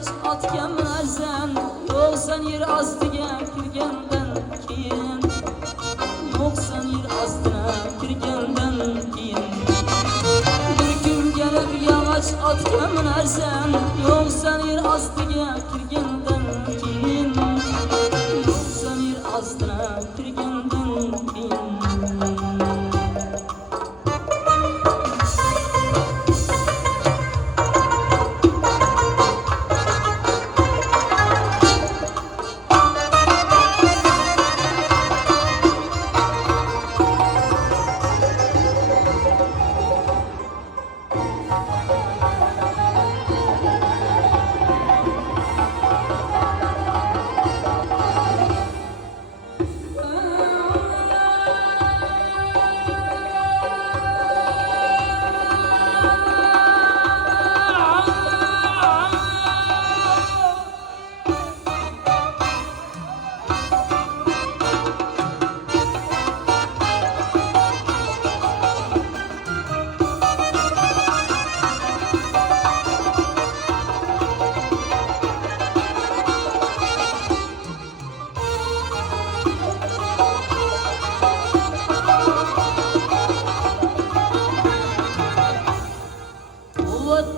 yamaç atgan narsan yo'qsan yer ostiga kirgandan keyin yo'qsan yer ostiga kirgandan keyin bir kun kelib yamaç atgan narsan yo'qsan yer ostiga kirgandan keyin yo'qsan yer ostiga kirgandan keyin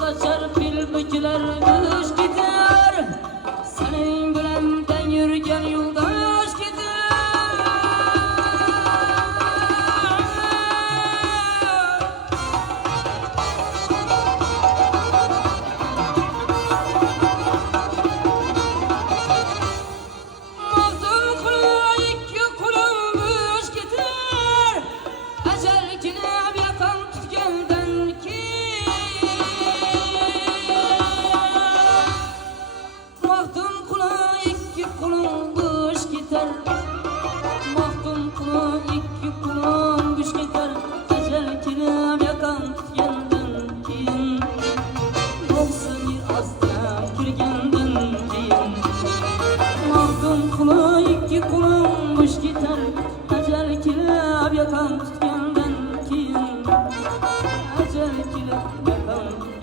Kaçar bilmekler düş gider senin bilen ben yürüyen yolda düş gider Mahdum kulağa iki kulağım düş gider ecel kilep yakan tükenden ki Mahdum kulağa iki kulağım düş gider Mahdum kulağa iki kulağım düş gider ecel kilep yakan tükenden keyin yo'qsan yer ostiga kirgandan keyin Mahdum kulağa iki kulağım düş gider ecel kilep yakan tükendan keyin ecel kilep yakan